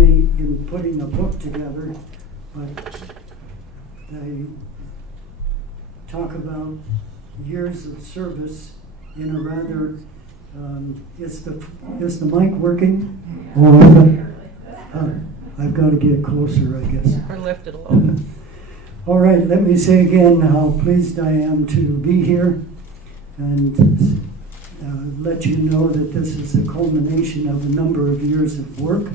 only in putting a book together, but they talk about years of service in a rather, is the mic working? I've got to get closer, I guess. Or lift it a little. All right, let me say again how pleased I am to be here and let you know that this is the culmination of a number of years of work.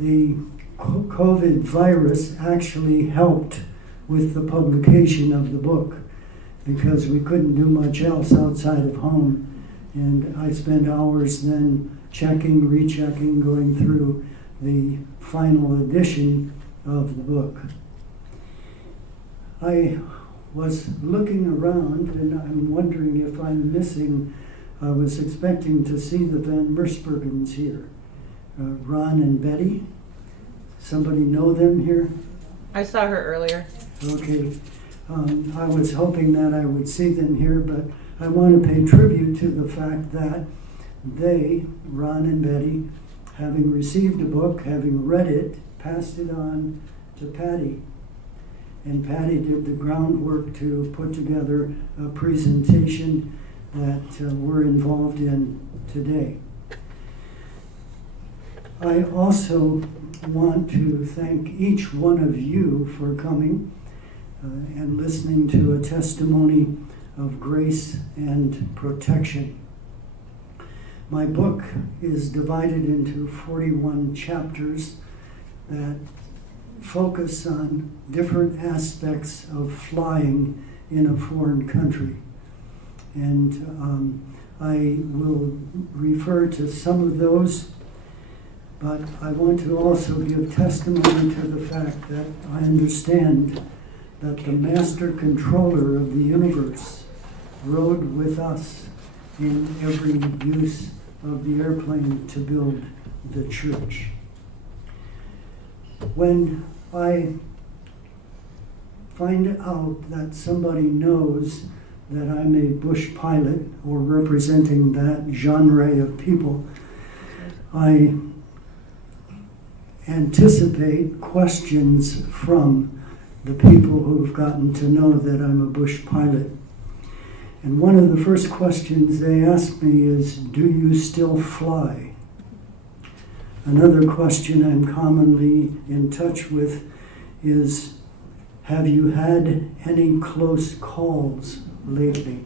The COVID virus actually helped with the publication of the book because we couldn't do much else outside of home. And I spent hours then checking, rechecking, going through the final edition of the book. I was looking around and I'm wondering if I'm missing, I was expecting to see the Van Mersbergens here. Ron and Betty. Somebody know them here? I saw her earlier. Okay. I was hoping that I would see them here, but I want to pay tribute to the fact that they, Ron and Betty, having received a book, having read it, passed it on to Patty. And Patty did the groundwork to put together a presentation that we're involved in today. I also want to thank each one of you for coming and listening to a testimony of grace and protection. My book is divided into 41 chapters that focus on different aspects of flying in a foreign country. And I will refer to some of those, but I want to also give testimony to the fact that I understand that the master controller of the universe rode with us in every use of the airplane to build the church. When I find out that somebody knows that I'm a bush pilot or representing that genre of people, I anticipate questions from the people who've gotten to know that I'm a bush pilot. And one of the first questions they ask me is, do you still fly? Another question I'm commonly in touch with is, have you had any close calls lately?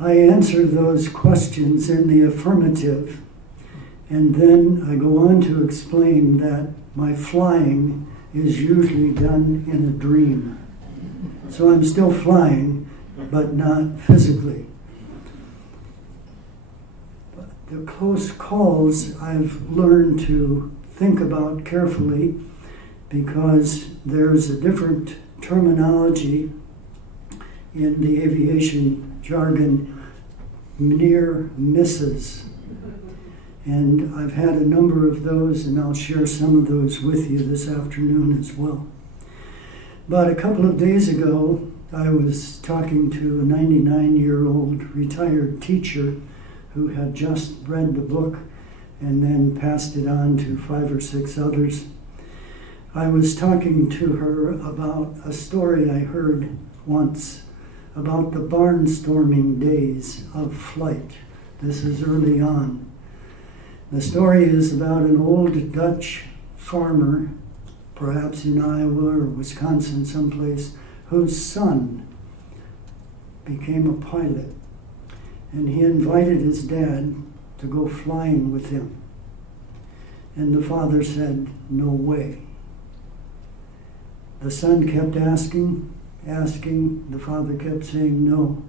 I answer those questions in the affirmative, and then I go on to explain that my flying is usually done in a dream. So I'm still flying, but not physically. But the close calls I've learned to think about carefully because there's a different terminology in the aviation jargon, near misses. And I've had a number of those, and I'll share some of those with you this afternoon as well. But a couple of days ago, I was talking to a 99-year-old retired teacher who had just read the book and then passed it on to 5 or 6 others. I was talking to her about a story I heard once about the barnstorming days of flight. This is early on. The story is about an old Dutch farmer, perhaps in Iowa or Wisconsin someplace, whose son became a pilot. And he invited his dad to go flying with him. And the father said, no way. The son kept asking, the father kept saying no.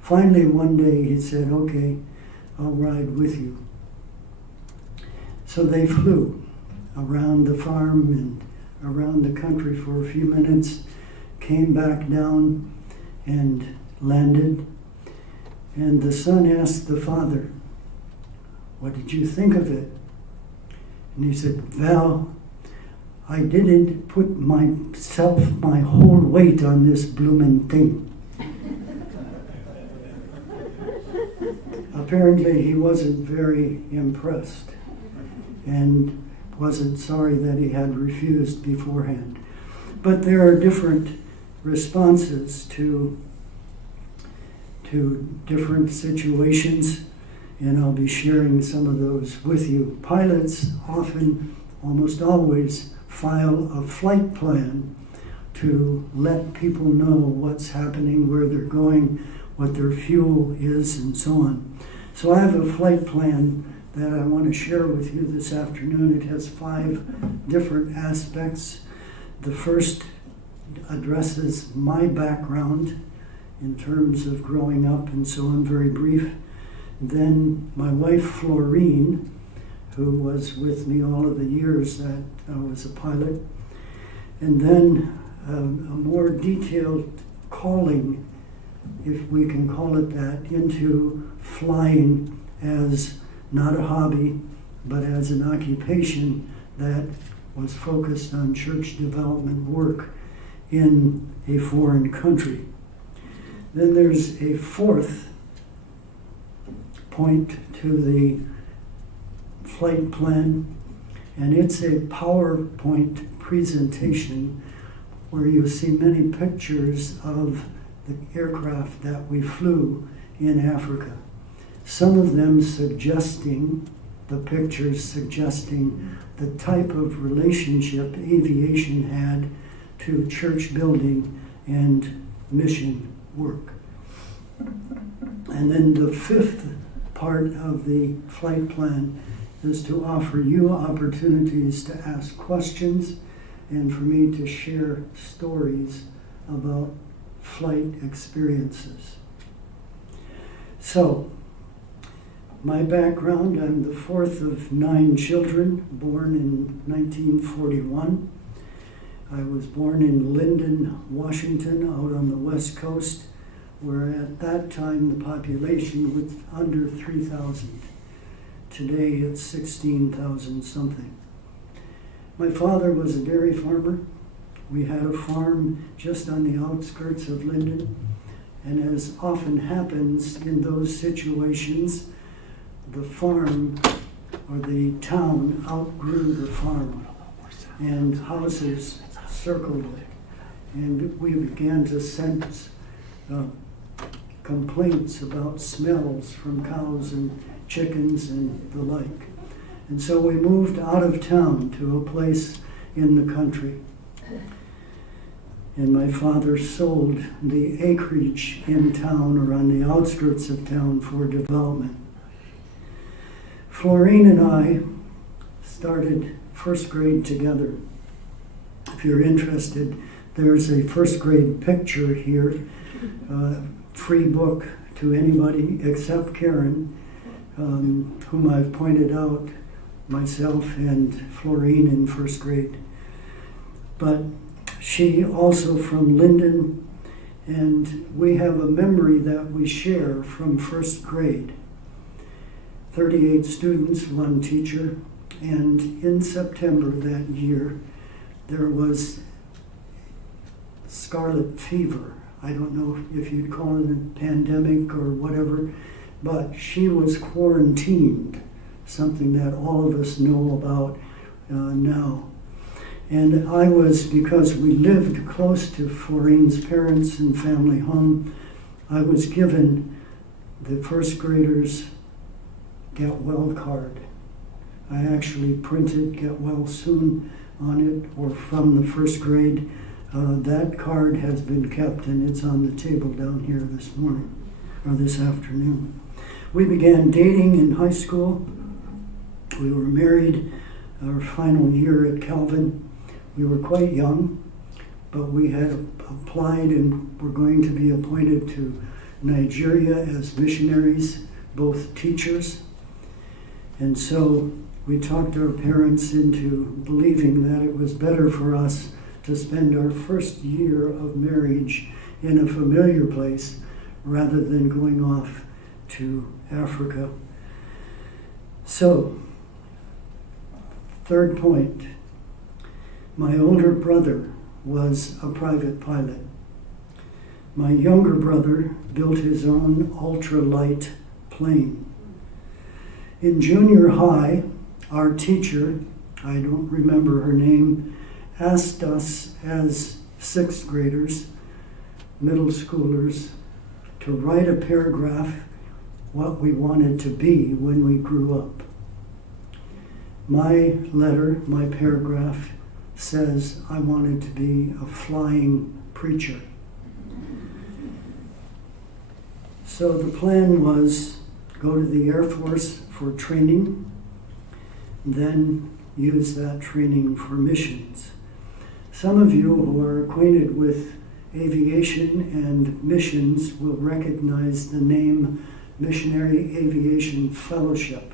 Finally, one day he said, okay, I'll ride with you. So they flew around the farm and around the country for a few minutes, came back down and landed. And the son asked the father, what did you think of it? And he said, well, I didn't put my whole weight on this bloomin' thing. A apparently he wasn't very impressed and wasn't sorry that he had refused beforehand. But there are different responses to different situations, and I'll be sharing some of those with you. Pilots often, almost always, file a flight plan to let people know what's happening, where they're going, what their fuel is, and so on. So I have a flight plan that I want to share with you this afternoon. It has 5 different aspects. The first addresses my background in terms of growing up and so on, very brief. Then my wife, Florine, who was with me all of the years that I was a pilot. And then a more detailed calling, if we can call it that, into flying as not a hobby, but as an occupation that was focused on church development work in a foreign country. Then there's a 4th point to the flight plan, and it's a PowerPoint presentation where you see many pictures of the aircraft that we flew in Africa. Some of them suggesting the type of relationship aviation had to church building and mission work. And then the 5th part of the flight plan is to offer you opportunities to ask questions and for me to share stories about flight experiences. So, my background, I'm the 4th of 9 children, born in 1941. I was born in Linden, Washington, out on the West Coast, where at that time the population was under 3,000. Today it's 16,000 something. My father was a dairy farmer. We had a farm just on the outskirts of Linden, and as often happens in those situations, the farm or the town outgrew the farm, and houses circled it, and we began to sense complaints about smells from cows and chickens and the like. And so we moved out of town to a place in the country. And my father sold the acreage in town or on the outskirts of town for development. Florine and I started first grade together. If you're interested, there's a first grade picture here, free book to anybody except Karen, whom I've pointed out, myself and Florine in first grade. But she also from Linden, and we have a memory that we share from first grade. 38 students, 1 teacher, and in September that year, there was scarlet fever. I don't know if you'd call it a pandemic or whatever, but she was quarantined, something that all of us know about now. And I was, because we lived close to Florine's parents and family home, I was given the first graders' Get Well card. I actually printed Get Well Soon on it, or from the first grade. That card has been kept, and it's on the table down here this morning, or this afternoon. We began dating in high school. We were married our final year at Calvin. We were quite young, but we had applied and were going to be appointed to Nigeria as missionaries, both teachers. And so we talked our parents into believing that it was better for us to spend our first year of marriage in a familiar place rather than going off to Africa. So, third point, my older brother was a private pilot. My younger brother built his own ultralight plane. In junior high, our teacher, I don't remember her name, asked us as sixth graders, middle schoolers, to write a paragraph what we wanted to be when we grew up. My letter, my paragraph says I wanted to be a flying preacher. So the plan was go to the Air Force for training, then use that training for missions. Some of you who are acquainted with aviation and missions will recognize the name Missionary Aviation Fellowship.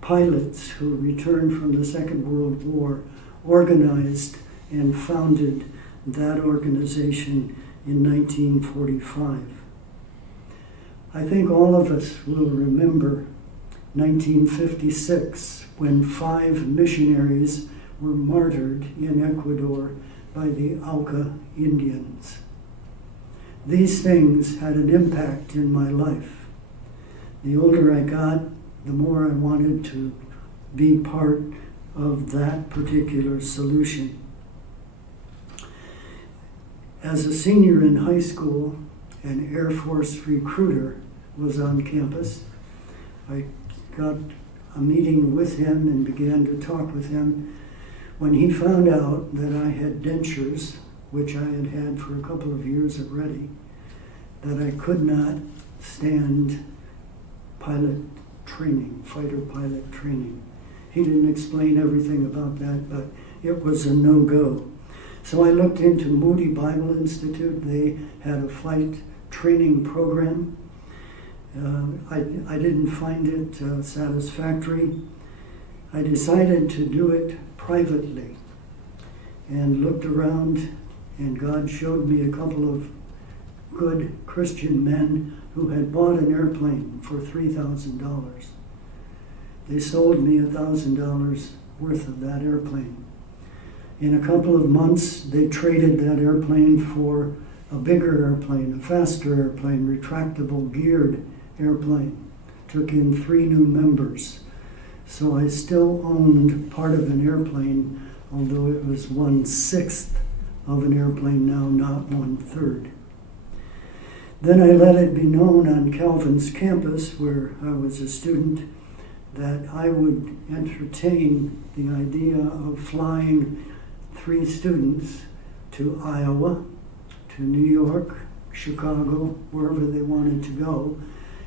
Pilots who returned from the Second World War organized and founded that organization in 1945. I think all of us will remember 1956 when 5 missionaries were martyred in Ecuador by the Auca Indians. These things had an impact in my life. The older I got, the more I wanted to be part of that particular solution. As a senior in high school, an Air Force recruiter was on campus. I got a meeting with him and began to talk with him. When he found out that I had dentures, which I had had for a couple of years already, that I could not stand pilot training, fighter pilot training. He didn't explain everything about that, but it was a no-go. So I looked into Moody Bible Institute. They had a flight training program. I didn't find it satisfactory. I decided to do it privately and looked around, and God showed me a couple of good Christian men who had bought an airplane for $3,000. They sold me $1,000 worth of that airplane. In a couple of months, they traded that airplane for a bigger airplane, a faster airplane, retractable geared airplane. Took in 3 new members. So I still owned part of an airplane, although it was 1/6 of an airplane now, not 1/3. Then I let it be known on Calvin's campus, where I was a student, that I would entertain the idea of flying 3 students to Iowa, to New York, Chicago, wherever they wanted to go,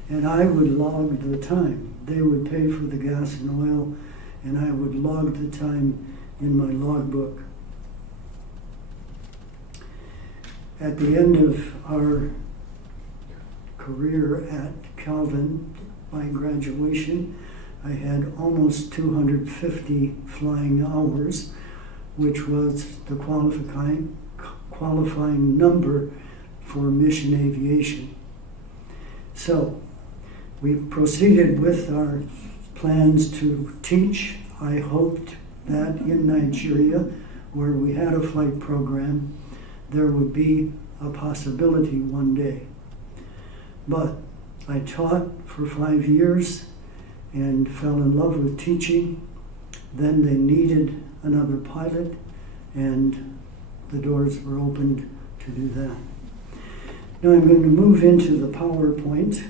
and I would log the time. They would pay for the gas and oil, and I would log the time in my logbook. At the end of our career at Calvin, by graduation, I had almost 250 flying hours, which was the qualifying number for mission aviation. So we proceeded with our plans to teach. I hoped that in Nigeria, where we had a flight program, there would be a possibility one day. But I taught for 5 years and fell in love with teaching. Then they needed another pilot, and the doors were opened to do that. Now I'm going to move into the PowerPoint.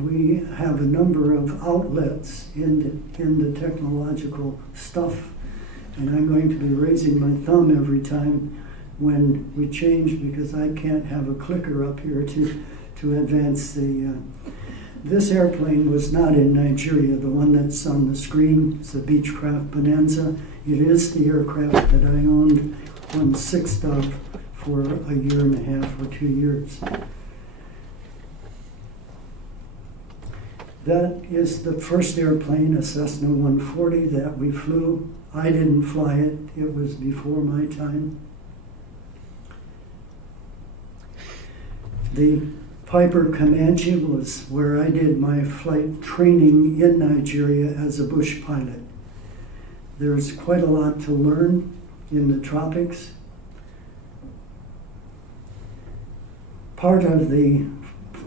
We have a number of outlets in the technological stuff, and I'm going to be raising my thumb every time when we change, because I can't have a clicker up here to advance the... This airplane was not in Nigeria. The one that's on the screen is the Beechcraft Bonanza. It is the aircraft that I owned 1/6 of for a year and a half or 2 years. That is the first airplane, a Cessna 140 that we flew. I didn't fly it. It was before my time. The Piper Comanche was where I did my flight training in Nigeria as a bush pilot. There's quite a lot to learn in the tropics. Part of the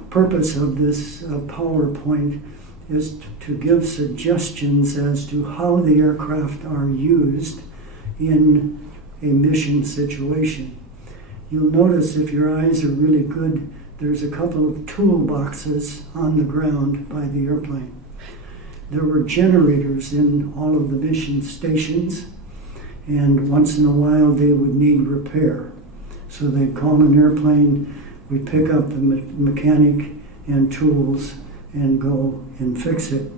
purpose of this PowerPoint is to give suggestions as to how the aircraft are used in a mission situation. You'll notice, if your eyes are really good, there's a couple of toolboxes on the ground by the airplane. There were generators in all of the mission stations, and once in a while they would need repair. So they'd call an airplane, we'd pick up the mechanic and tools and go and fix it.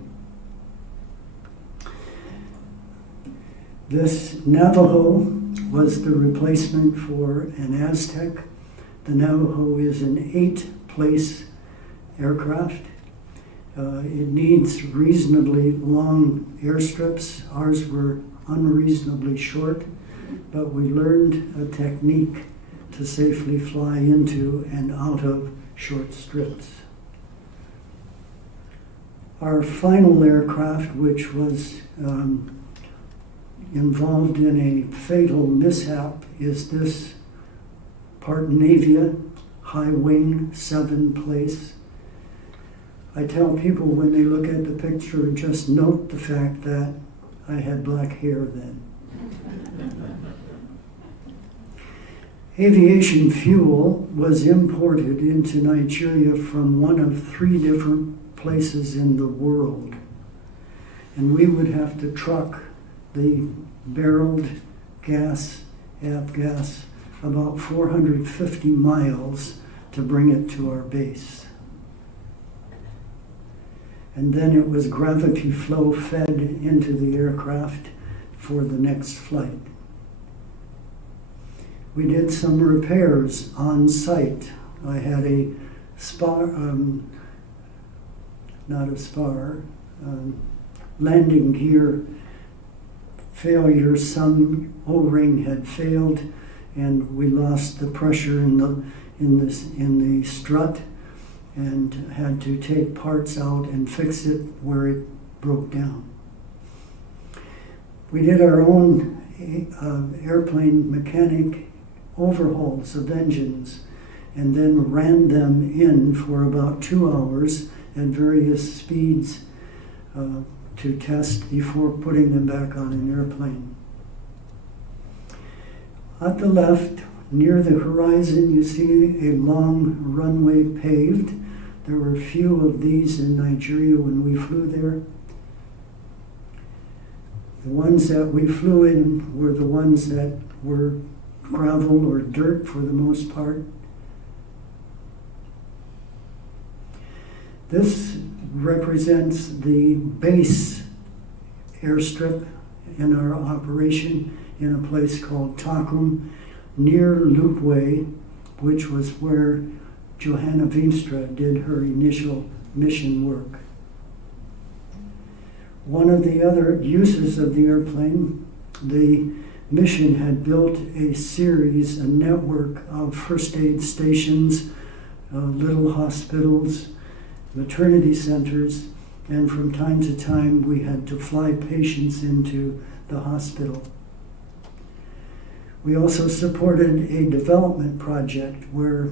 This Navajo was the replacement for an Aztec. The Navajo is an 8-place aircraft. It needs reasonably long airstrips. Ours were unreasonably short, but we learned a technique to safely fly into and out of short strips. Our final aircraft, which was involved in a fatal mishap, is this Partenavia high wing 7-place. I tell people when they look at the picture, just note the fact that I had black hair then. Aviation fuel was imported into Nigeria from one of 3 different places in the world. And we would have to truck the barreled gas, avgas, about 450 miles to bring it to our base. And then it was gravity flow fed into the aircraft for the next flight. We did some repairs on site. I had a landing gear failure. Some O-ring had failed, and we lost the pressure in the strut, and had to take parts out and fix it where it broke down. We did our own airplane mechanic overhauls of engines, and then ran them in for about 2 hours at various speeds to test before putting them back on an airplane. At the left, near the horizon, you see a long runway paved. There were few of these in Nigeria when we flew there. The ones that we flew in were the ones that were gravel or dirt for the most part. This represents the base airstrip in our operation in a place called Takum, near Lupwe, which was where Johanna Veenstra did her initial mission work. One of the other uses of the airplane, the mission had built a network of first aid stations, little hospitals, maternity centers, and from time to time we had to fly patients into the hospital. We also supported a development project where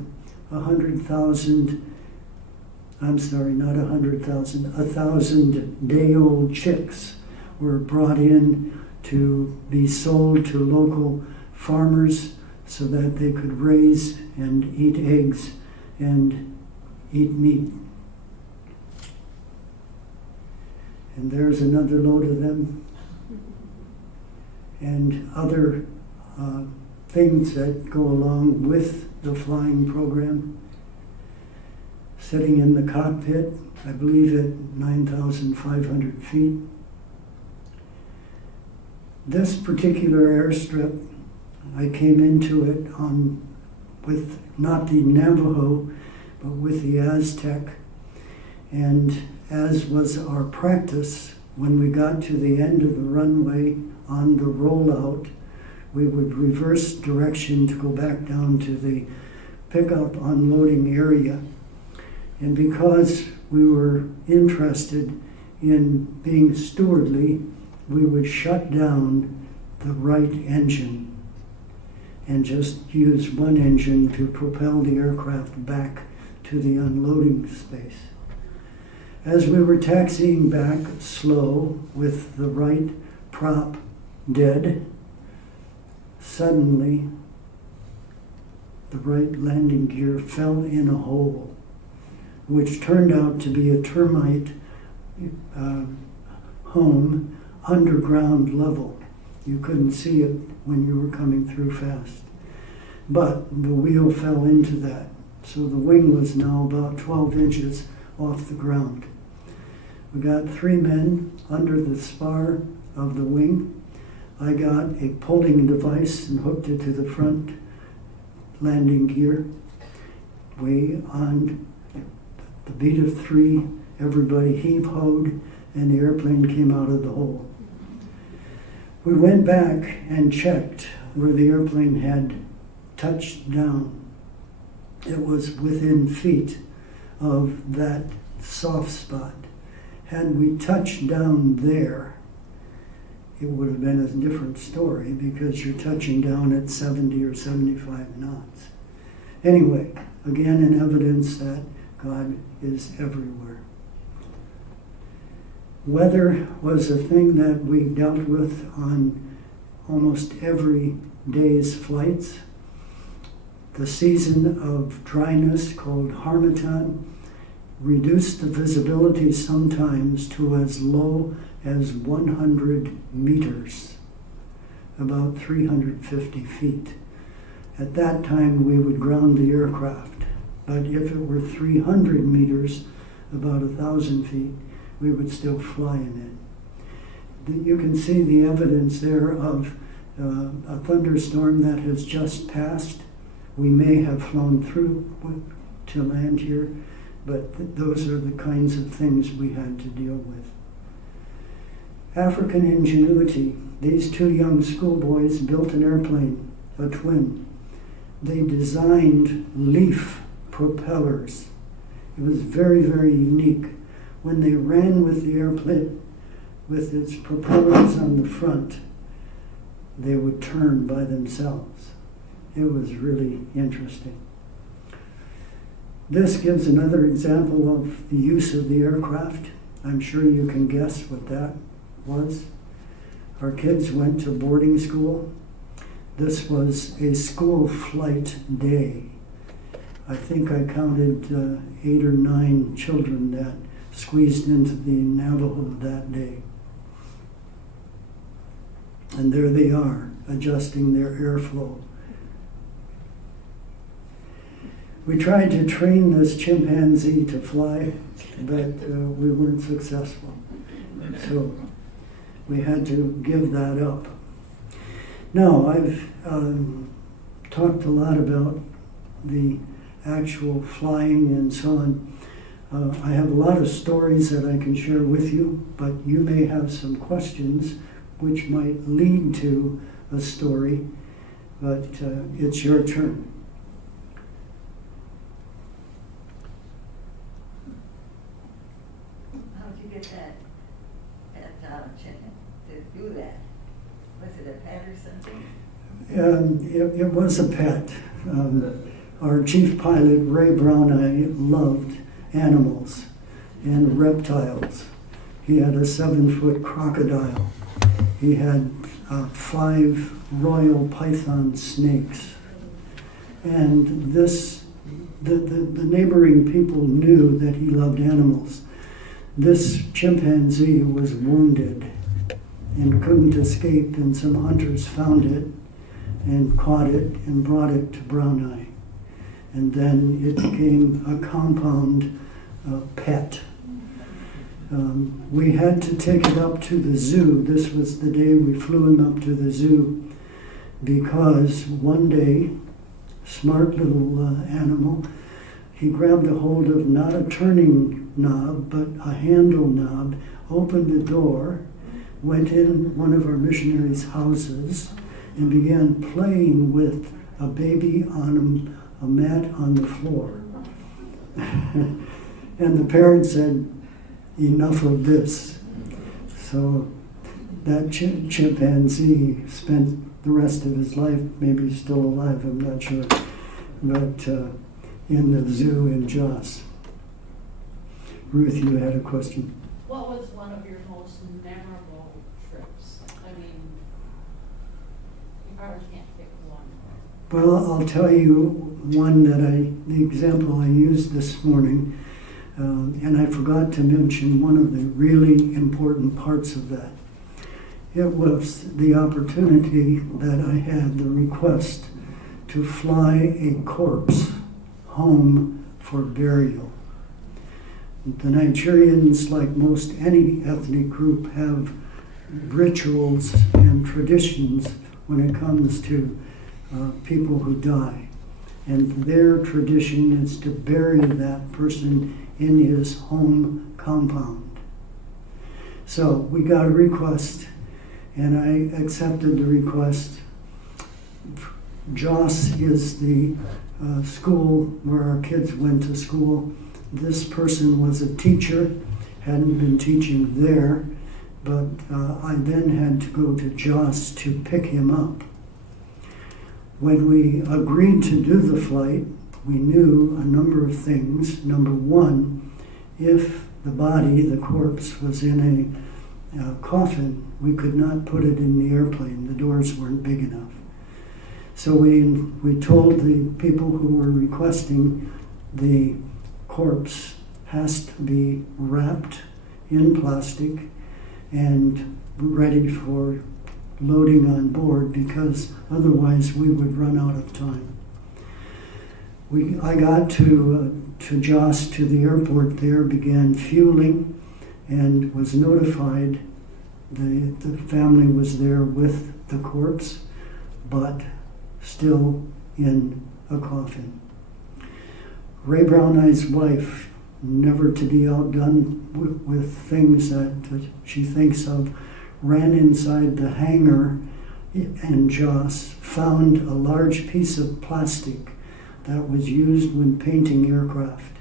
1,000-day-old chicks were brought in to be sold to local farmers so that they could raise and eat eggs and eat meat. And there's another load of them. And other things that go along with the flying program. Sitting in the cockpit, I believe at 9,500 feet. This particular airstrip, I came into it with not the Navajo, but with the Aztec. And as was our practice, when we got to the end of the runway on the rollout, we would reverse direction to go back down to the pickup unloading area. And because we were interested in being stewardly, we would shut down the right engine and just use one engine to propel the aircraft back to the unloading space. As we were taxiing back slow with the right prop dead, suddenly the right landing gear fell in a hole, which turned out to be a termite home, underground level. You couldn't see it when you were coming through fast. But the wheel fell into that, so the wing was now about 12 inches off the ground. We got 3 men under the spar of the wing. I got a pulling device and hooked it to the front landing gear. We, on the beat of 3, everybody heave-hoed, and the airplane came out of the hole. We went back and checked where the airplane had touched down. It was within feet of that soft spot. Had we touched down there, it would have been a different story because you're touching down at 70 or 75 knots. Anyway, again, an evidence that God is everywhere. Weather was a thing that we dealt with on almost every day's flights. The season of dryness, called harmattan, reduced the visibility sometimes to as low as 100 meters, about 350 feet. At that time, we would ground the aircraft, but if it were 300 meters, about 1,000 feet, we would still fly in it. You can see the evidence there of a thunderstorm that has just passed. We may have flown through to land here, but those are the kinds of things we had to deal with. African ingenuity. These 2 young schoolboys built an airplane, a twin. They designed leaf propellers. It was very, very unique. When they ran with the airplane, with its propellers on the front, they would turn by themselves. It was really interesting. This gives another example of the use of the aircraft. I'm sure you can guess what that was. Our kids went to boarding school. This was a school flight day. I think I counted 8 or 9 children that squeezed into the Navajo that day. And there they are, adjusting their airflow. We tried to train this chimpanzee to fly, but we weren't successful. So we had to give that up. Now, I've talked a lot about the actual flying and so on. I have a lot of stories that I can share with you, but you may have some questions which might lead to a story, but it's your turn. How'd you get that chicken to do that? Was it a pet or something? It was a pet. Our chief pilot, Ray Brown, I loved animals and reptiles. He had a 7-foot crocodile. He had 5 royal python snakes. And the neighboring people knew that he loved animals. This chimpanzee was wounded and couldn't escape, and some hunters found it and caught it and brought it to Brown Eye. And then it became a compound pet. We had to take it up to the zoo. This was the day we flew him up to the zoo because one day, smart little animal, he grabbed a hold of not a turning knob, but a handle knob, opened the door, went in one of our missionaries' houses, and began playing with a baby on a mat on the floor. And the parents said, enough of this. So that chimpanzee spent the rest of his life, maybe he's still alive, I'm not sure. But in the zoo in Joss. Ruth, you had a question? What was one of your most memorable trips? I mean, you probably can't pick one. Well, I'll tell you one the example I used this morning, and I forgot to mention one of the really important parts of that. It was the opportunity that I had, the request to fly a corpse home for burial. The Nigerians, like most any ethnic group, have rituals and traditions when it comes to people who die. And their tradition is to bury that person in his home compound. So we got a request, and I accepted the request. Joss is the school where our kids went to school. This person was a teacher, hadn't been teaching there, but I then had to go to Joss to pick him up. When we agreed to do the flight, we knew a number of things. Number one, if the body, the corpse, was in a coffin, we could not put it in the airplane. The doors weren't big enough. So we told the people who were requesting the corpse has to be wrapped in plastic and ready for loading on board, because otherwise we would run out of time. I got to Joss, to the airport there, began fueling, and was notified the family was there with the corpse, but still in a coffin. Ray Brown Eye's wife, never to be outdone with things that she thinks of, ran inside the hangar in Joss, found a large piece of plastic that was used when painting aircraft,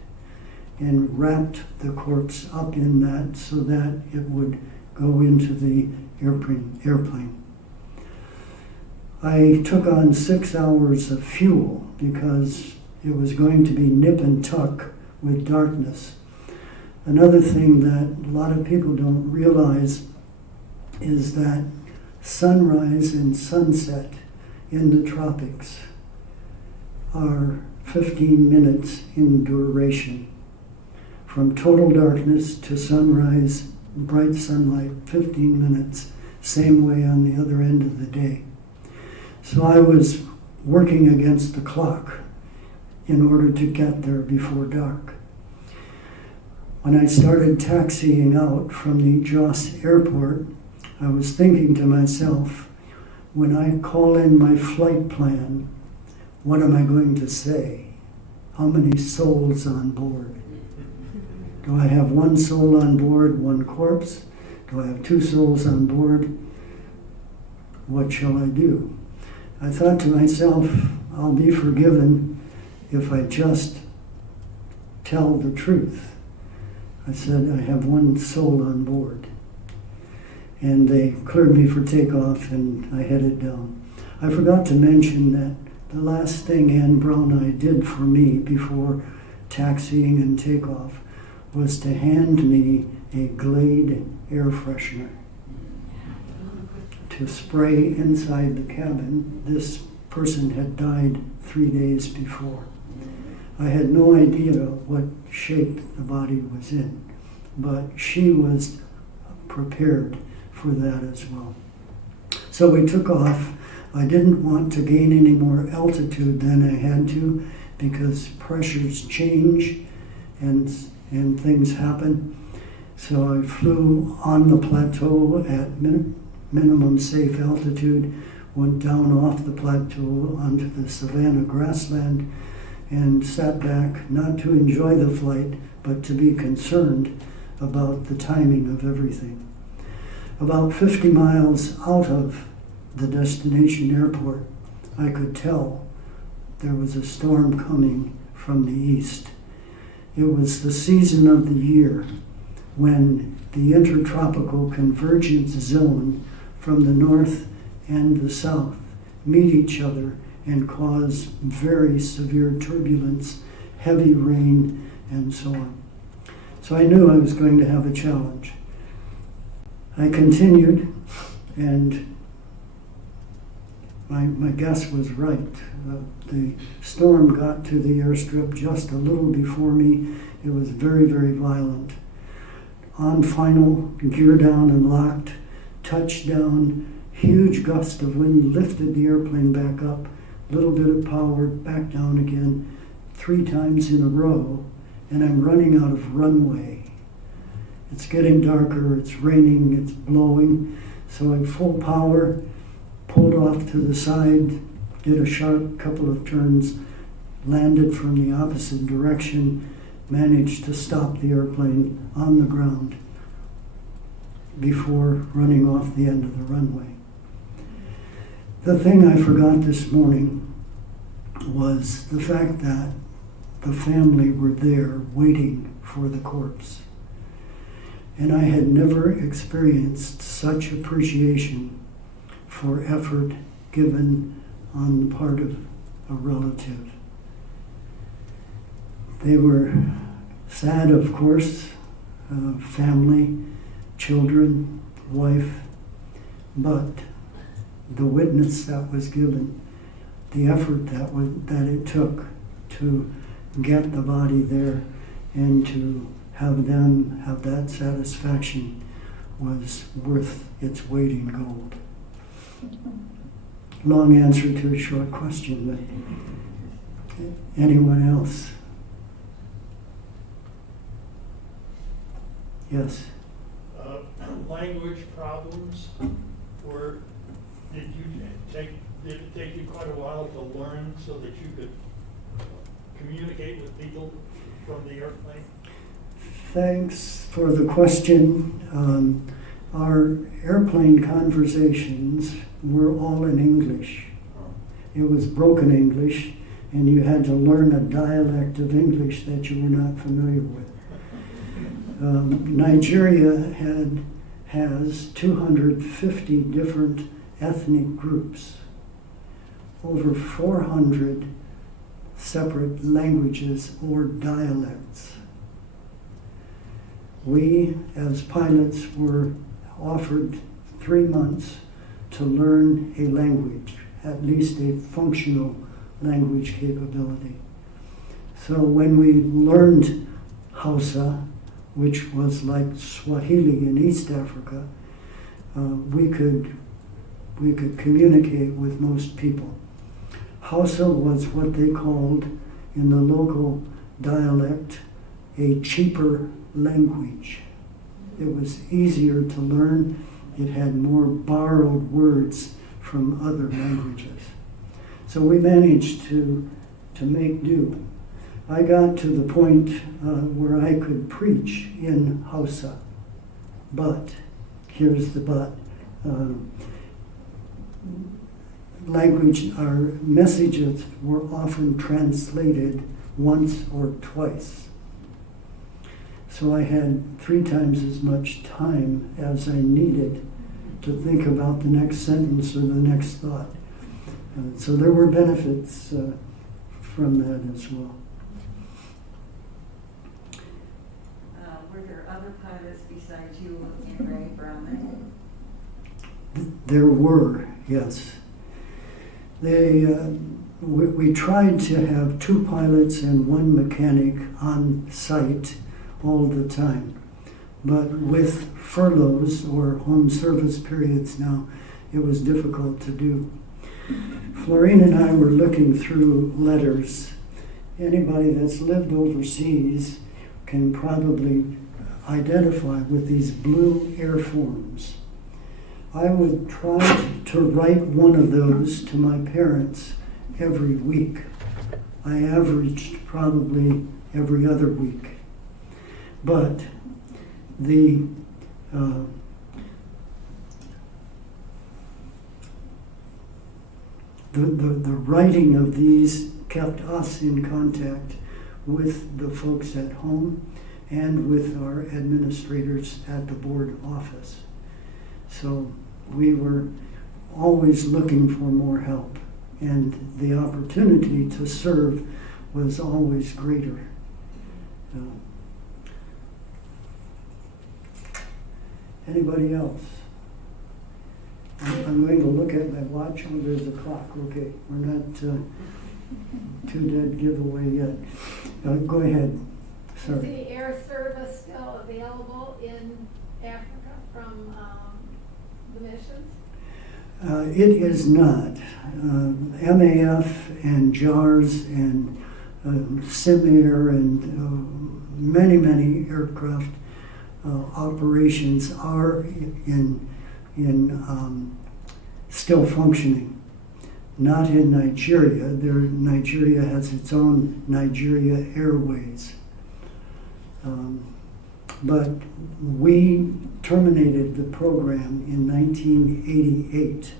and wrapped the corpse up in that so that it would go into the airplane. I took on 6 hours of fuel because it was going to be nip and tuck with darkness. Another thing that a lot of people don't realize is that sunrise and sunset in the tropics are 15 minutes in duration. From total darkness to sunrise, bright sunlight, 15 minutes, same way on the other end of the day. So I was working against the clock in order to get there before dark. When I started taxiing out from the Joss airport, I was thinking to myself, when I call in my flight plan, what am I going to say? How many souls on board? Do I have one soul on board, one corpse? Do I have 2 souls on board? What shall I do? I thought to myself, I'll be forgiven if I just tell the truth. I said, I have 1 soul on board. And they cleared me for takeoff, and I headed down. I forgot to mention that the last thing Ann Brown Eye did for me before taxiing and takeoff was to hand me a Glade air freshener to spray inside the cabin. This person had died 3 days before. I had no idea what shape the body was in, but she was prepared for that as well. So we took off. I didn't want to gain any more altitude than I had to, because pressures change and things happen. So I flew on the plateau at minimum safe altitude, went down off the plateau onto the savanna grassland, and sat back, not to enjoy the flight, but to be concerned about the timing of everything. About 50 miles out of the destination airport, I could tell there was a storm coming from the east. It was the season of the year when the intertropical convergence zone from the north and the south meet each other and cause very severe turbulence heavy rain, and so on. So I knew I was going to have a challenge. I continued, and my guess was right. The storm got to the airstrip just a little before me. It was very, very violent. On final, gear down and locked, touchdown, huge gust of wind lifted the airplane back up, little bit of power, back down again, 3 times in a row, and I'm running out of runway. It's getting darker, it's raining, it's blowing, so at full power, pulled off to the side, did a sharp couple of turns, landed from the opposite direction, managed to stop the airplane on the ground before running off the end of the runway. The thing I forgot this morning was the fact that the family were there waiting for the corpse. And I had never experienced such appreciation for effort given on the part of a relative. They were sad, of course, family, children, wife, but the witness that was given, the effort that it took to get the body there and to have them have that satisfaction was worth its weight in gold. Long answer to a short question, but anyone else? Yes. Language problems, did it take you quite a while to learn so that you could communicate with people from the airplane? Thanks for the question. Our airplane conversations were all in English. It was broken English, and you had to learn a dialect of English that you were not familiar with. Nigeria has 250 different ethnic groups, over 400 separate languages or dialects. We, as pilots, were offered 3 months to learn a language, at least a functional language capability. So when we learned Hausa, which was like Swahili in East Africa, we could communicate with most people. Hausa was what they called in the local dialect a cheaper language. It was easier to learn. It had more borrowed words from other languages. So we managed to make do. I got to the point where I could preach in Hausa, but, here's the but, our messages were often translated once or twice. So I had 3 times as much time as I needed to think about the next sentence or the next thought. So there were benefits from that as well. Were there other pilots besides you in Ray Brahman? There were, yes. We tried to have 2 pilots and 1 mechanic on site all the time. But with furloughs or home service periods now, it was difficult to do. Florine and I were looking through letters. Anybody that's lived overseas can probably identify with these blue air forms. I would try to write one of those to my parents every week. I averaged probably every other week. But the writing of these kept us in contact with the folks at home and with our administrators at the board office. So we were always looking for more help, and the opportunity to serve was always greater. Anybody else? I'm going to look at my watch. Oh, there's a clock. Okay, we're not too dead giveaway yet. Go ahead. Is Sorry. the air service still available in Africa from the missions? It is not. MAF and JARS and Simair and many aircraft operations are in still functioning. Not in Nigeria. Nigeria has its own Nigeria Airways. But we terminated the program in 1988.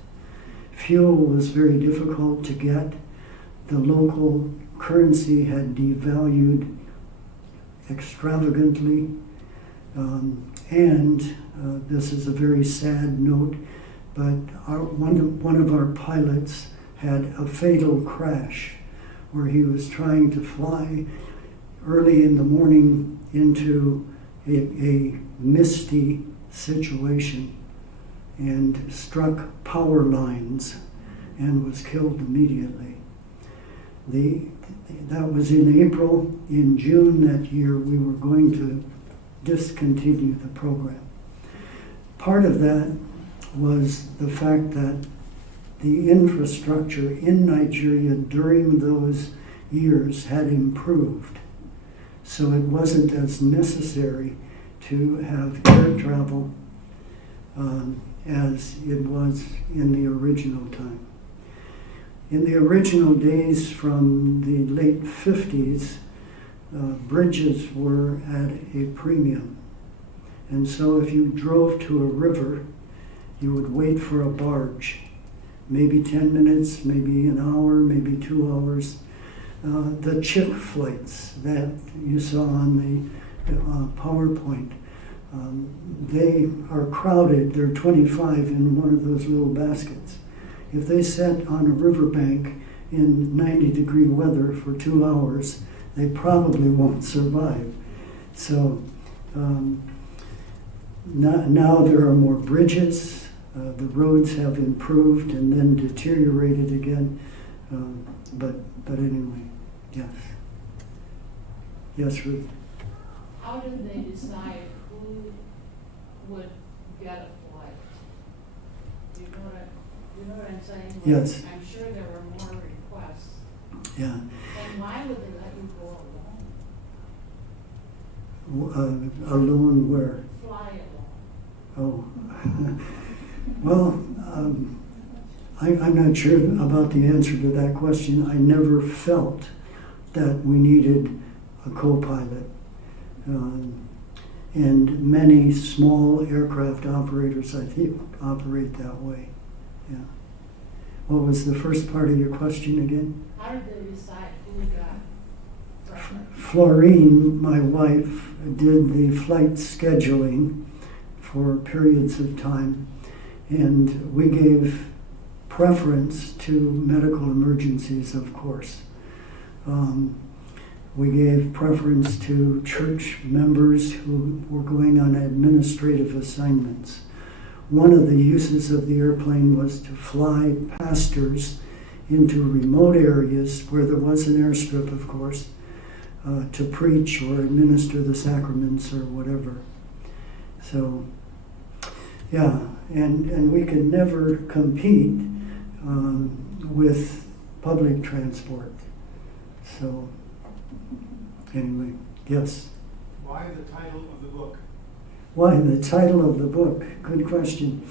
Fuel was very difficult to get. The local currency had devalued extravagantly. And this is a very sad note, but one of our pilots had a fatal crash where he was trying to fly early in the morning into a misty situation and struck power lines and was killed immediately. That was in April. In June that year, we were going to discontinue the program. Part of that was the fact that the infrastructure in Nigeria during those years had improved. So it wasn't as necessary to have air travel as it was in the original time. In the original days from the late 50s, bridges were at a premium. And so if you drove to a river, you would wait for a barge, maybe 10 minutes, maybe an hour, maybe 2 hours. The chick flights that you saw on the PowerPoint, they are crowded. There are 25 in one of those little baskets. If they sat on a riverbank in 90-degree weather for 2 hours, they probably won't survive. So now there are more bridges. The roads have improved and then deteriorated again. But anyway, yes. Yes, Ruth. How did they decide who would get a flight? Do you know what I'm saying? Like, Yes. I'm sure there were more requests. Yeah. And why would they let you go Alone where? fly alone? Oh. Well, I'm not sure about the answer to that question. I never felt that we needed a co-pilot. And many small aircraft operators, I think, operate that way. Yeah. What was the first part of your question again? How did they decide who got preference? Florine, my wife, did the flight scheduling for periods of time, and we gave preference to medical emergencies, of course. We gave preference to church members who were going on administrative assignments. One of the uses of the airplane was to fly pastors into remote areas where there was an airstrip, of course, to preach or administer the sacraments or whatever. So, yeah, and we could never compete with public transport. So, anyway, yes. Why the title of the book? Why the title of the book? Good question.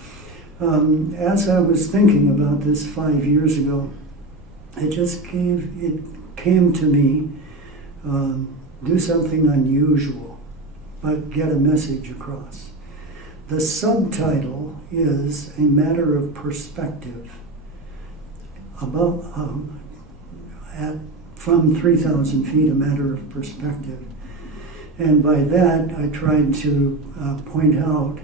As I was thinking about this 5 years ago, it came to me, do something unusual, but get a message across. The subtitle is A Matter of Perspective. From 3,000 feet, a matter of perspective. And by that, I tried to point out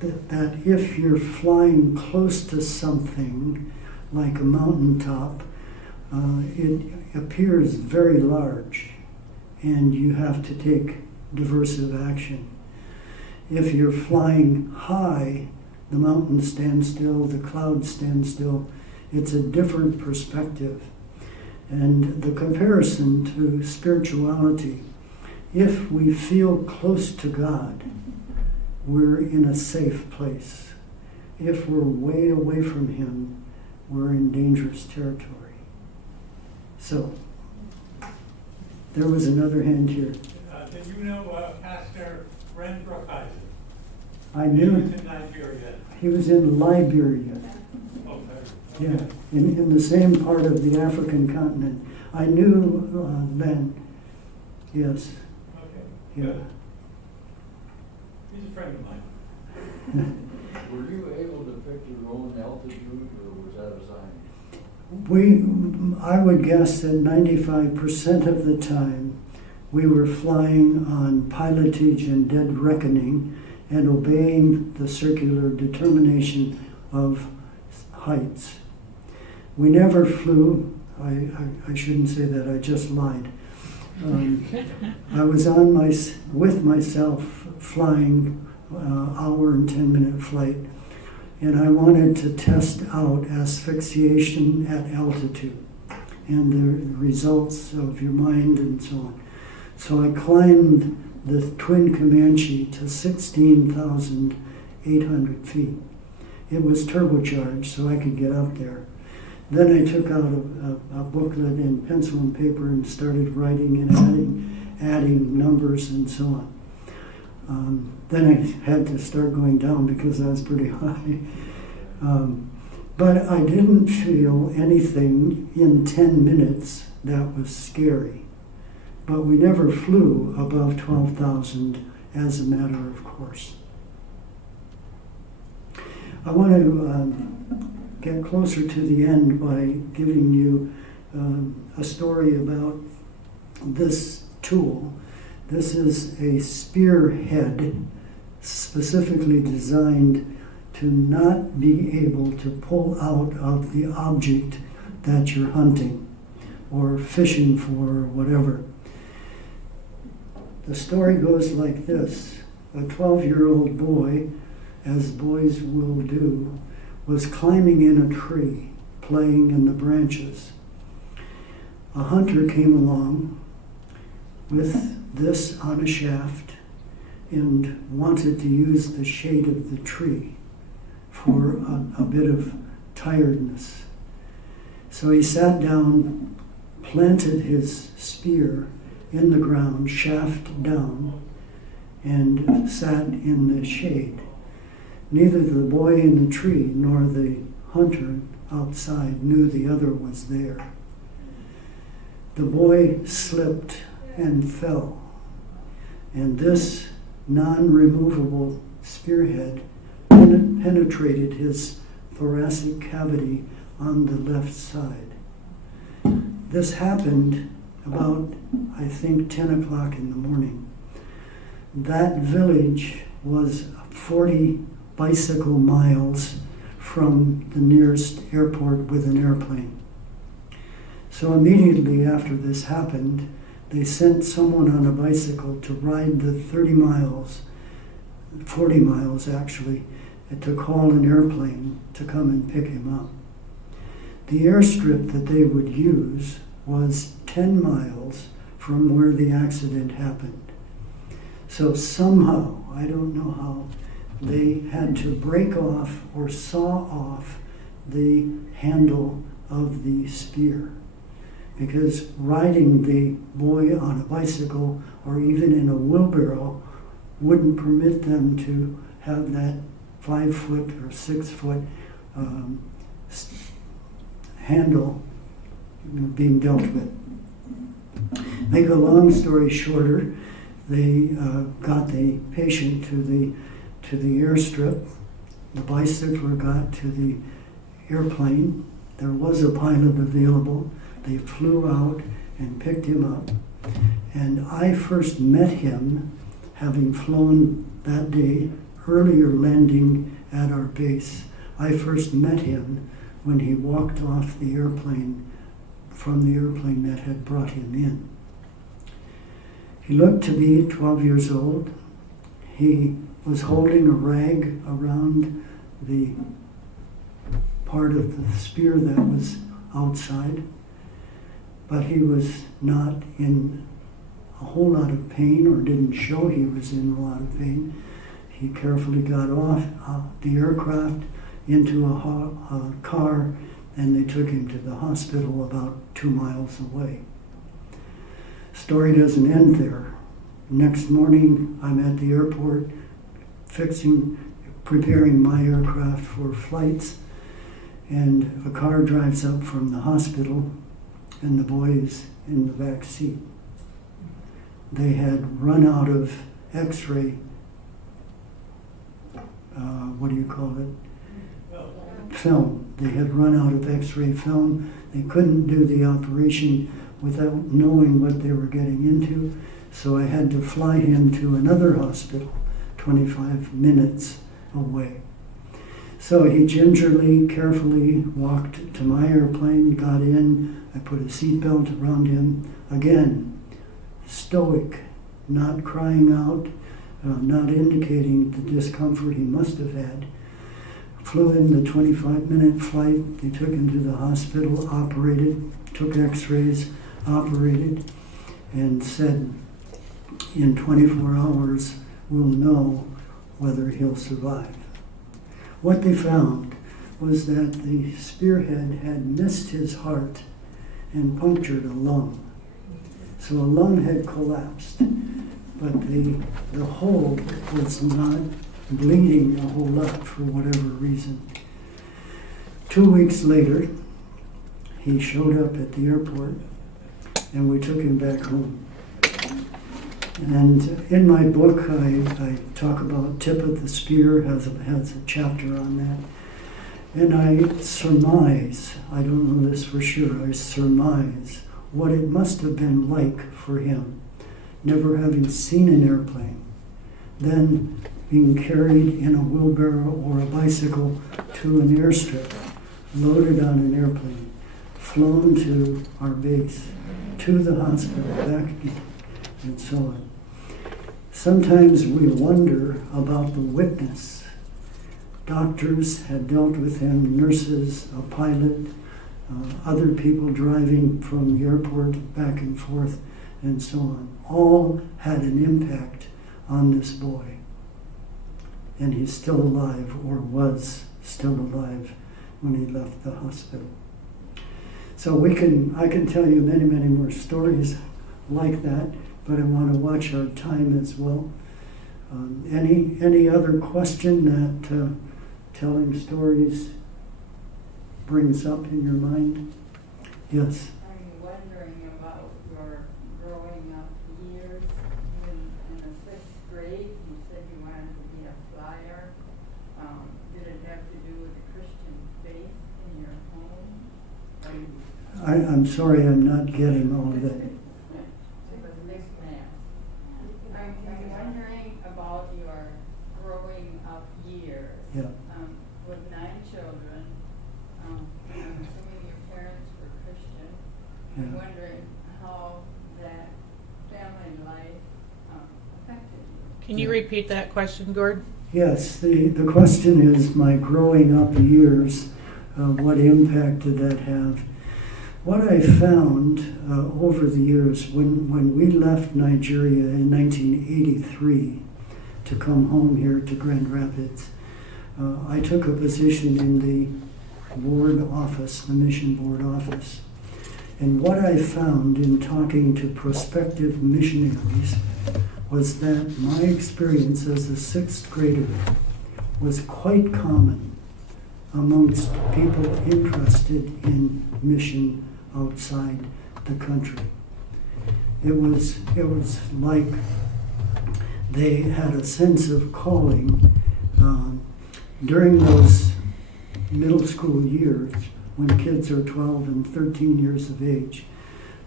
that if you're flying close to something like a mountaintop, appears very large, and you have to take diversive action. If you're flying high, the mountains stand still, the clouds stand still. It's a different perspective. And the comparison to spirituality, if we feel close to God, we're in a safe place. If we're way away from Him, we're in dangerous territory. So, there was another hand here. Did you know Pastor Ren Brookhuizen? I He knew was in Nigeria. he was in Liberia. Okay. Yeah, in the same part of the African continent. I knew then. Yes, Okay. yeah. Good. He's a friend of mine. Were you able to pick your own altitude, or was that assigned? I would guess that 95% of the time we were flying on pilotage and dead reckoning and obeying the circular determination of heights. We never flew, I shouldn't say that, I just lied. I was with myself flying hour and 10-minute flight, and I wanted to test out asphyxiation at altitude and the results of your mind and so on. So I climbed the Twin Comanche to 16,800 feet. It was turbocharged, so I could get up there. Then I took out a booklet and pencil and paper and started writing and adding numbers and so on. Then I had to start going down because I was pretty high. But I didn't feel anything in 10 minutes that was scary. But we never flew above 12,000 as a matter of course. I want to get closer to the end by giving you a story about this tool. This is a spearhead specifically designed to not be able to pull out of the object that you're hunting or fishing for or whatever. The story goes like this. A 12-year-old boy, as boys will do, was climbing in a tree, playing in the branches. A hunter came along with this on a shaft and wanted to use the shade of the tree for a bit of tiredness. So he sat down, planted his spear in the ground, shaft down, and sat in the shade. Neither the boy in the tree nor the hunter outside knew the other was there. The boy slipped and fell, and this non-removable spearhead penetrated his thoracic cavity on the left side. This happened about, I think, 10 o'clock in the morning. That village was 40 bicycle miles from the nearest airport with an airplane. So immediately after this happened, they sent someone on a bicycle to ride the 30 miles, 40 miles actually, to call an airplane to come and pick him up. The airstrip that they would use was 10 miles from where the accident happened. So somehow, I don't know how, they had to break off or saw off the handle of the spear, because riding the boy on a bicycle or even in a wheelbarrow wouldn't permit them to have that 5-foot or 6-foot handle being dealt with. Make a long story shorter, they got the patient to the airstrip. The bicycler got to the airplane. There was a pilot available. They flew out and picked him up. And I first met him, having flown that day, earlier landing at our base. I first met him when he walked off the airplane from the airplane that had brought him in. He looked to be 12 years old. He was holding a rag around the part of the spear that was outside, but he was not in a whole lot of pain, or didn't show he was in a lot of pain. He carefully got off the aircraft into a car, and they took him to the hospital about 2 miles away. Story doesn't end there. Next morning, I'm at the airport preparing my aircraft for flights, and a car drives up from the hospital, and the boy is in the back seat. They had run out of X-ray, film. They had run out of X-ray film. They couldn't do the operation without knowing what they were getting into, so I had to fly him to another hospital 25 minutes away. So he gingerly, carefully walked to my airplane, got in, I put a seatbelt around him. Again, stoic, not crying out, not indicating the discomfort he must have had. Flew in the 25-minute flight. They took him to the hospital, operated, took x-rays, operated, and said, in 24 hours, we'll know whether he'll survive. What they found was that the spearhead had missed his heart and punctured a lung. So a lung had collapsed, but the hole was not bleeding a whole lot for whatever reason. 2 weeks later, he showed up at the airport, and we took him back home. And in my book, I talk about tip of the spear, has a chapter on that. And I surmise, I don't know this for sure, I surmise what it must have been like for him, never having seen an airplane, then being carried in a wheelbarrow or a bicycle to an airstrip, loaded on an airplane, flown to our base, to the hospital, back again, and so on. Sometimes we wonder about the witness. Doctors had dealt with him, nurses, a pilot, other people driving from the airport back and forth, and so on. All had an impact on this boy. And he's still alive, or was still alive when he left the hospital. So I can tell you many, many more stories like that, but I want to watch our time as well. Any other question that telling stories brings up in your mind? Yes. I'm wondering about your growing up years. In the 6th grade, you said you wanted to be a flyer. Did it have to do with the Christian faith in your home? I'm sorry, I'm not getting all of that. It was mixed math. I'm wondering about your growing up years. Yeah. With 9 children, I'm assuming your parents were Christian. Yeah. I'm wondering how that family life affected you. Can you repeat that question, Gord? Yes, the question is my growing up years, what impact did that have? What I found over the years, when we left Nigeria in 1983 to come home here to Grand Rapids, I took a position in the board office, the mission board office. And what I found in talking to prospective missionaries was that my experience as a 6th grader was quite common amongst people interested in mission outside the country. It was like they had a sense of calling during those middle school years when kids are 12 and 13 years of age.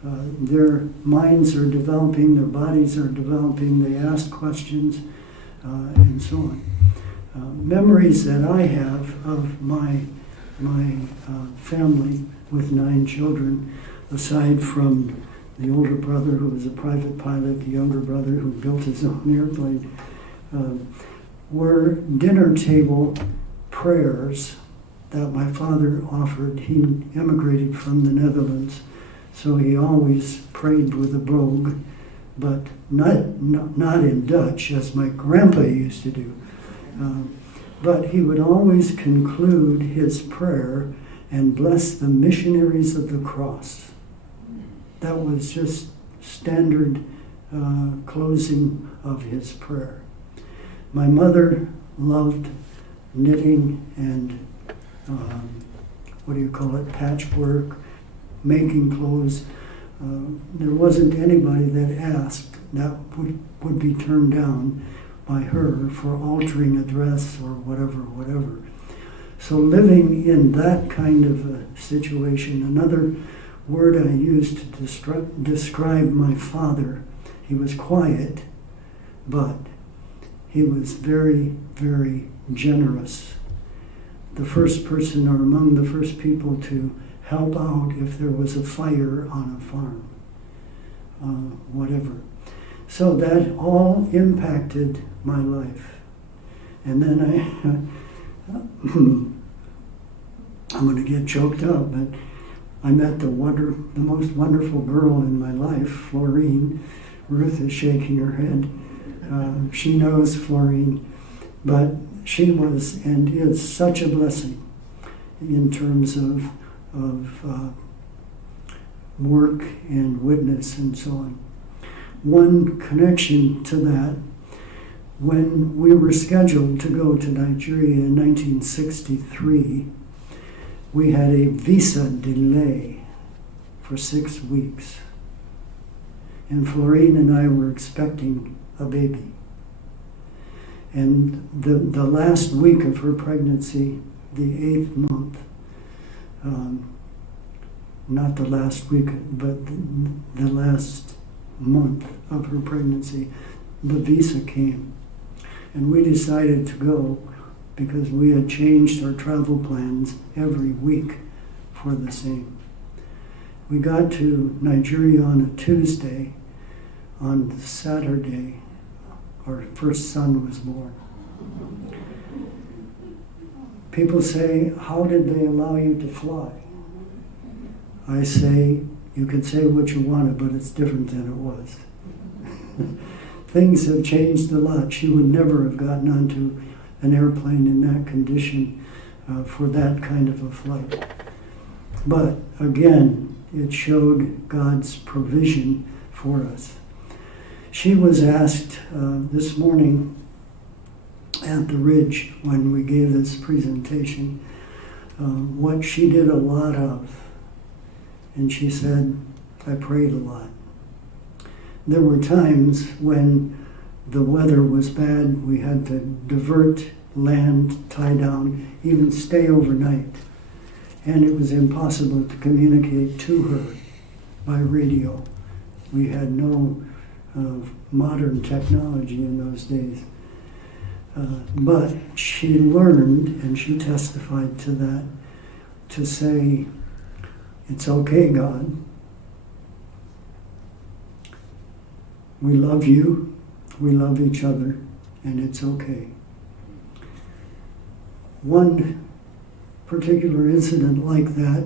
Their minds are developing, their bodies are developing, they ask questions, and so on. Memories that I have of my family with 9 children, aside from the older brother who was a private pilot, the younger brother who built his own airplane, were dinner table prayers that my father offered. He immigrated from the Netherlands, so he always prayed with a brogue, but not in Dutch, as my grandpa used to do. But he would always conclude his prayer and bless the missionaries of the cross. That was just standard closing of his prayer. My mother loved knitting and patchwork, making clothes. There wasn't anybody that asked that would be turned down by her for altering a dress or whatever. So living in that kind of a situation, another word I used to describe my father, he was quiet, but he was very, very generous. The first person or among the first people to help out if there was a fire on a farm, whatever. So that all impacted my life. And then I'm going to get choked up, but I met the most wonderful girl in my life, Florine. Ruth is shaking her head. She knows Florine, but she was and is such a blessing in terms of work and witness and so on. One connection to that, when we were scheduled to go to Nigeria in 1963, we had a visa delay for 6 weeks. And Florine and I were expecting a baby. And the last week of her pregnancy, the 8th month, not the last week, but the last month of her pregnancy, the visa came. And we decided to go because we had changed our travel plans every week for the same. We got to Nigeria on a Tuesday. On Saturday, our first son was born. People say, how did they allow you to fly? I say, you can say what you wanted, but it's different than it was. Things have changed a lot. She would never have gotten onto an airplane in that condition for that kind of a flight. But again, it showed God's provision for us. She was asked this morning at the Ridge when we gave this presentation what she did a lot of. And she said, I prayed a lot. There were times when the weather was bad, we had to divert, land, tie down, even stay overnight. And it was impossible to communicate to her by radio. We had no modern technology in those days. But she learned, and she testified to that, to say, it's okay, God. We love you, we love each other, and it's okay. One particular incident like that,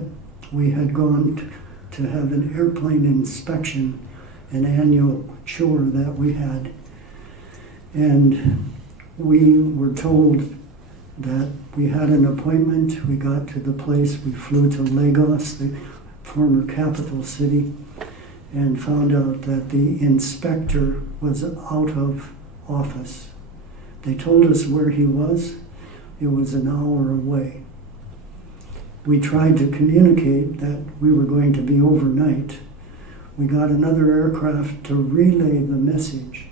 we had gone to have an airplane inspection, an annual chore that we had. And we were told that we had an appointment. We got to the place, we flew to Lagos, the former capital city, and found out that the inspector was out of office. They told us where he was. It was an hour away. We tried to communicate that we were going to be overnight. We got another aircraft to relay the message,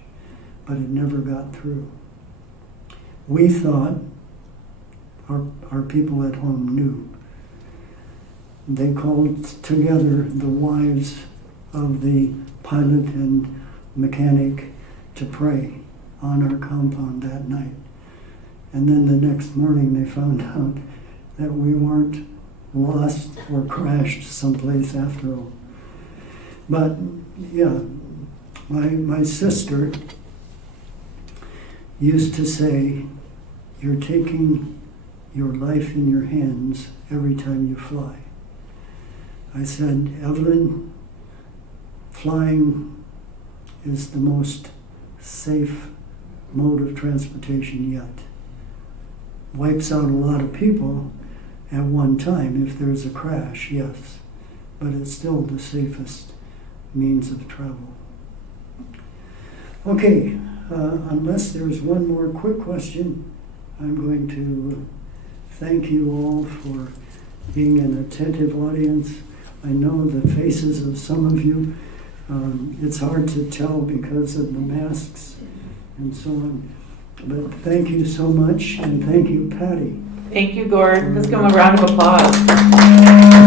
but it never got through. We thought our people at home knew. They called together the wives of the pilot and mechanic to pray on our compound that night. And then the next morning they found out that we weren't lost or crashed someplace after all. But yeah, my sister used to say, you're taking your life in your hands every time you fly. I said, Evelyn, flying is the most safe mode of transportation yet. Wipes out a lot of people at one time if there's a crash, yes, but it's still the safest means of travel. Okay, unless there's one more quick question, I'm going to thank you all for being an attentive audience. I know the faces of some of you. It's hard to tell because of the masks and so on. But thank you so much, and thank you, Patty. Thank you, Gord. Let's give him a round of applause.